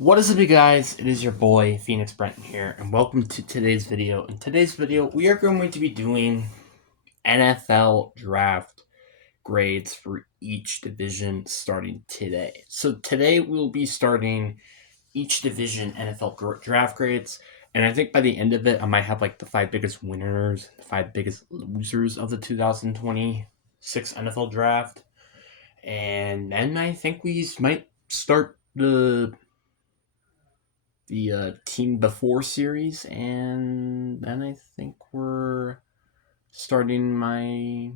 What is up, you guys? It is your boy, Phoenix Brenton here, and welcome to today's video. In today's video, we are going to be doing NFL draft grades for each division starting today. So today we'll be starting each division NFL draft grades, and I think by the end of it, I might have like the 5 biggest winners, the 5 biggest losers of the 2026 NFL draft, and then I think we might start the team before series, and then I think we're starting my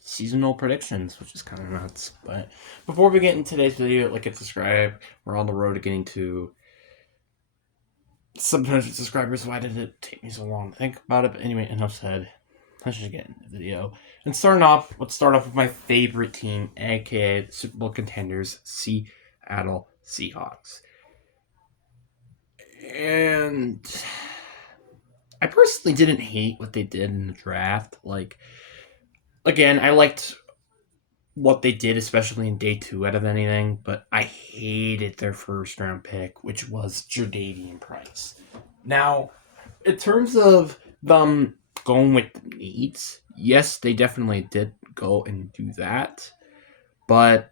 seasonal predictions, which is kind of nuts. But before we get into today's video, like and subscribe. We're on the road to getting to 700 subscribers. Why did it take me so long to think about it? But anyway, enough said. Let's just get into the video. And let's start off with my favorite team, aka the Super Bowl contenders, Seattle Seahawks. And I personally didn't hate what they did in the draft. Like, again, I liked what they did, especially in day 2 out of anything, but I hated their first round pick, which was Jadeveon Price. Now, in terms of them going with the needs, yes, they definitely did go and do that, but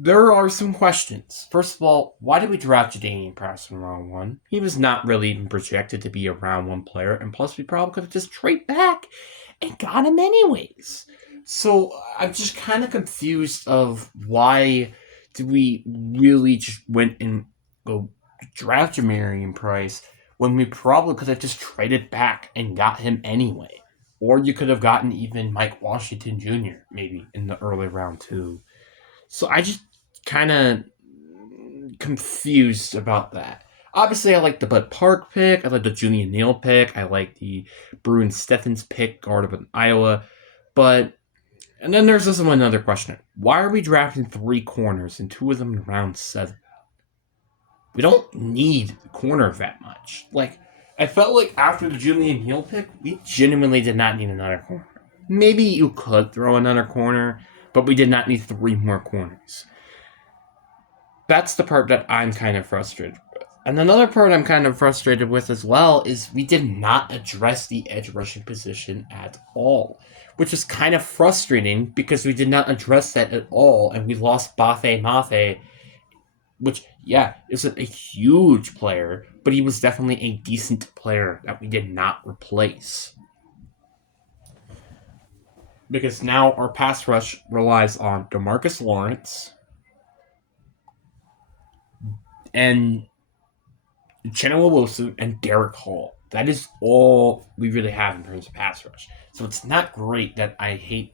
there are some questions. First of all, why did we draft Jadeveon Price in round 1? He was not really even projected to be a round 1 player, and plus we probably could have just traded back and got him anyways. So I'm just kind of confused of why did we really just went and go draft Jadeveon Price when we probably could have just traded back and got him anyway. Or you could have gotten even Mike Washington Jr. maybe in the early round 2. So I just kind of confused about that. Obviously, I like the Bud Park pick. I like the Julian Neal pick. I like the Bruin Steffens pick, guard of Iowa. And then there's this another question. Why are we drafting 3 corners and 2 of them in round 7? We don't need the corner that much. Like, I felt like after the Julian Neal pick, we genuinely did not need another corner. Maybe you could throw another corner, but we did not need 3 more corners. That's the part that I'm kind of frustrated with. And another part I'm kind of frustrated with as well is we did not address the edge rushing position at all, which is kind of frustrating because we did not address that at all, and we lost Bafe Mafe, which, yeah, isn't a huge player, but he was definitely a decent player that we did not replace. Because now our pass rush relies on DeMarcus Lawrence and Chenoweth Wilson and Derek Hall. That is all we really have in terms of pass rush. So it's not great that I hate,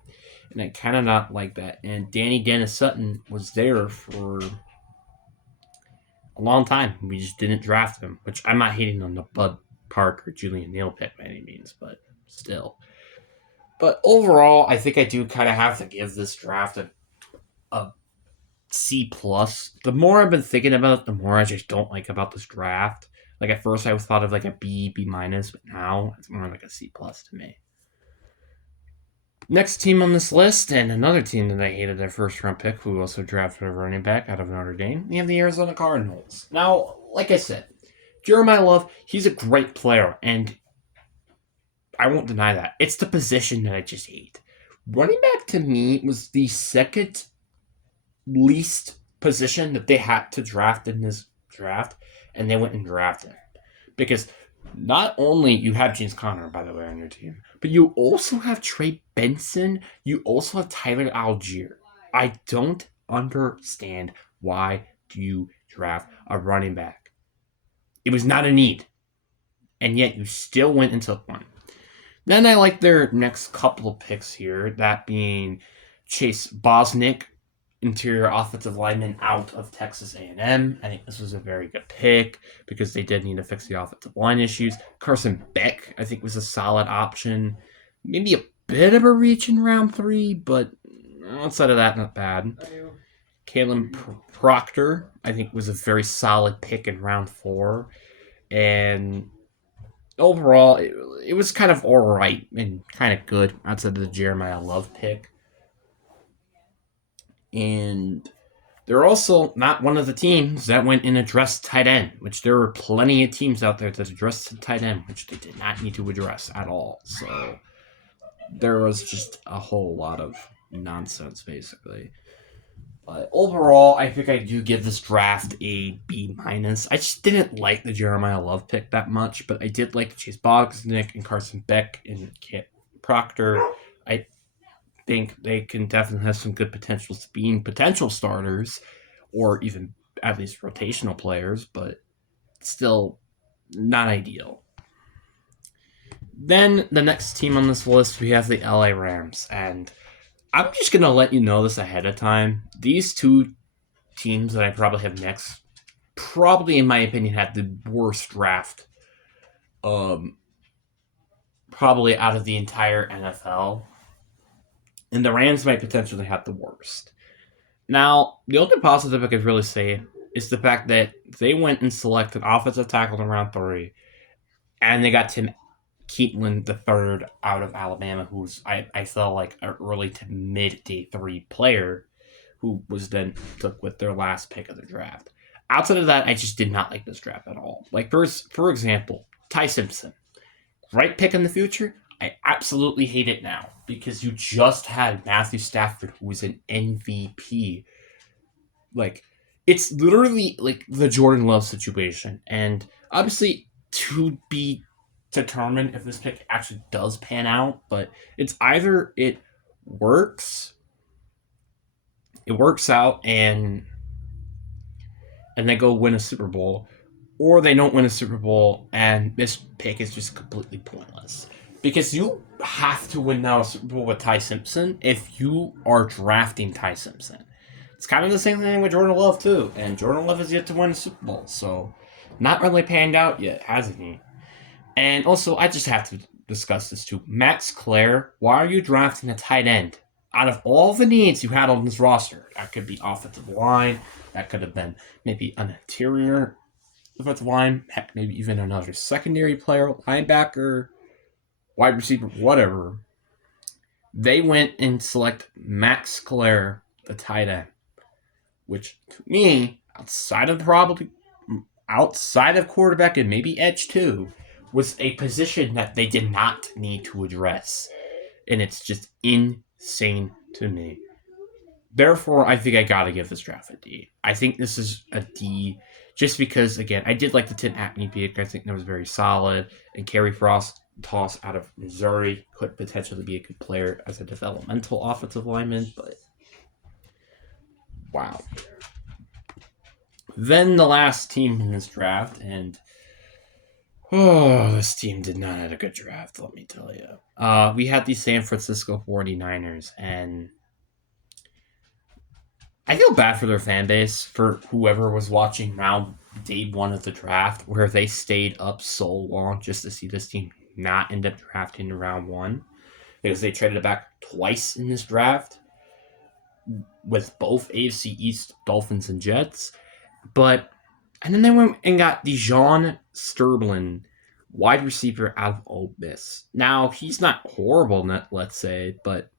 and I kind of not like that. And Danny Dennis Sutton was there for a long time. We just didn't draft him, which I'm not hating on the Bud Park or Julian Neal pick by any means, but still. But overall, I think I do kind of have to give this draft a C+. The more I've been thinking about it, the more I just don't like about this draft. Like, at first I thought of like a B, B-, but now it's more like a C+ to me. Next team on this list, and another team that I hated their first round pick, who also drafted a running back out of Notre Dame, we have the Arizona Cardinals. Now, like I said, Jeremiah Love, he's a great player, and I won't deny that. It's the position that I just hate. Running back to me was the second least position that they had to draft in this draft, and they went and drafted him. Because not only you have James Conner, by the way, on your team, but you also have Trey Benson. You also have Tyler Algier. I don't understand why do you draft a running back. It was not a need, and yet you still went and took one. Then I like their next couple of picks here, that being Chase Bosnick, interior offensive lineman out of Texas A&M. I think this was a very good pick because they did need to fix the offensive line issues. Carson Beck, I think, was a solid option. Maybe a bit of a reach in round 3, but outside of that, not bad. Kalen Proctor, I think, was a very solid pick in round 4. And overall, it was kind of all right and kind of good outside of the Jeremiah Love pick. And They're also not one of the teams that went and addressed tight end, which there were plenty of teams out there that addressed tight end, which they did not need to address at all. So there was just a whole lot of nonsense, basically. But overall, I think I do give this draft a B minus. I just didn't like the Jeremiah Love pick that much, but I did like Chase Bogusnick and Carson Beck and Kit Proctor. I think they can definitely have some good potential to being potential starters, or even at least rotational players, but still not ideal. Then the next team on this list, we have the LA Rams, and I'm just gonna let you know this ahead of time. These two teams that I probably have next, probably in my opinion, had the worst draft, probably out of the entire NFL, and the Rams might potentially have the worst. Now, the only positive I could really say is the fact that they went and selected offensive tackle in round 3, and they got Tim Keatland the third out of Alabama, who's I felt like an early to mid day 3 player, who was then took with their last pick of the draft. Outside of that, I just did not like this draft at all. Like for example, Ty Simpson, right pick in the future. I absolutely hate it now because you just had Matthew Stafford, who was an MVP. Like, it's literally like the Jordan Love situation, and obviously to be determined if this pick actually does pan out. But it's either works, it works out, and they go win a Super Bowl, or they don't win a Super Bowl, and this pick is just completely pointless. Because you have to win now a Super Bowl with Ty Simpson if you are drafting Ty Simpson. It's kind of the same thing with Jordan Love, too. And Jordan Love has yet to win a Super Bowl, so not really panned out yet, hasn't he? And also, I just have to discuss this, too. Max Clare, why are you drafting a tight end? Out of all the needs you had on this roster, that could be offensive line, that could have been maybe an interior offensive line, heck, maybe even another secondary player, linebacker, wide receiver, whatever. They went and select Max Clare, the tight end, which to me, outside of quarterback and maybe edge too, was a position that they did not need to address, and it's just insane to me. Therefore, I think I gotta give this draft a D. I think this is a D, just because, again, I did like the Tim Acme pick. I think that was very solid, and Kerry Frost toss out of Missouri could potentially be a good player as a developmental offensive lineman, but wow. Then the last team in this draft, and this team did not have a good draft, let me tell you. We had the San Francisco 49ers, and I feel bad for their fan base, for whoever was watching round day 1 of the draft, where they stayed up so long just to see this team not end up drafting in round 1, because they traded it back twice in this draft with both AFC East Dolphins and Jets. And then they went and got Dijon Sterblin, wide receiver out of Ole Miss. Now, he's not horrible, let's say, but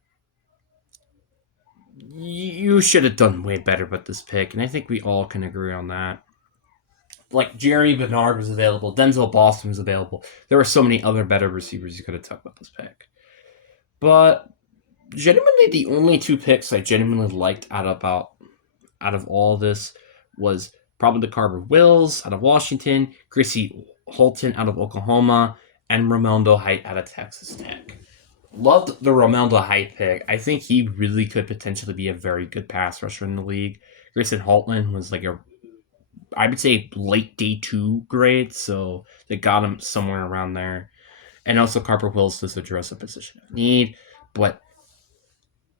you should have done way better with this pick, and I think we all can agree on that. Like, Jerry Bernard was available, Denzel Boston was available. There were so many other better receivers you could have took with this pick. But genuinely, the only 2 picks I genuinely liked out of all this was probably the Carver Wills out of Washington, Chrissy Holton out of Oklahoma, and Romeldo Height out of Texas Tech. Loved the Romeldo Height pick. I think he really could potentially be a very good pass rusher in the league. Grayson Holtman was like I would say late day 2 grade, so they got him somewhere around there. And also Carver Wills does address a position of need, but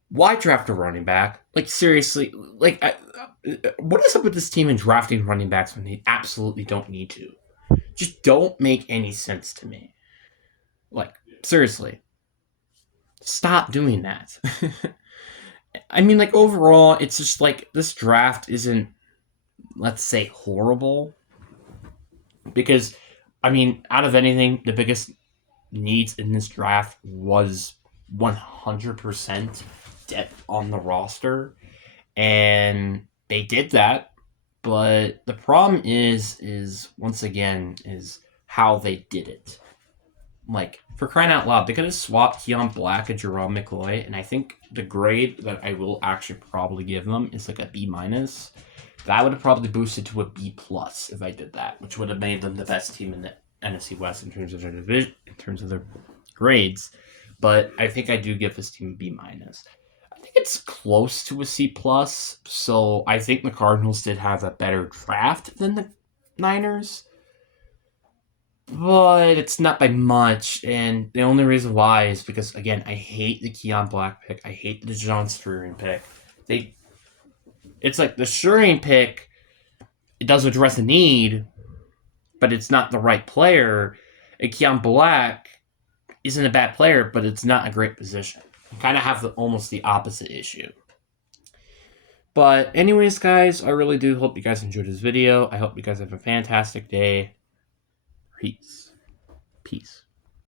why draft a running back? Like, seriously, like, what is up with this team in drafting running backs when they absolutely don't need to? Just don't make any sense to me. Like, seriously. Stop doing that. I mean, like, overall, it's just like this draft isn't, let's say, horrible. Because, I mean, out of anything, the biggest needs in this draft was 100% depth on the roster. And they did that, but the problem is once again is how they did it. Like, for crying out loud, they could have swapped Keon Black and Jerome McCoy, and I think the grade that I will actually probably give them is like a B minus. That would have probably boosted to a B plus if I did that, which would have made them the best team in the NFC West in terms of their division, in terms of their grades. But I think I do give this team a B minus. I think it's close to a C plus. So I think the Cardinals did have a better draft than the Niners, but it's not by much. And the only reason why is because, again, I hate the Keon Black pick. I hate the John Struring pick. It's like the Struring pick, it does address a need, but it's not the right player. And Keon Black isn't a bad player, but it's not a great position. I kind of have almost the opposite issue. But anyways, guys, I really do hope you guys enjoyed this video. I hope you guys have a fantastic day. Peace.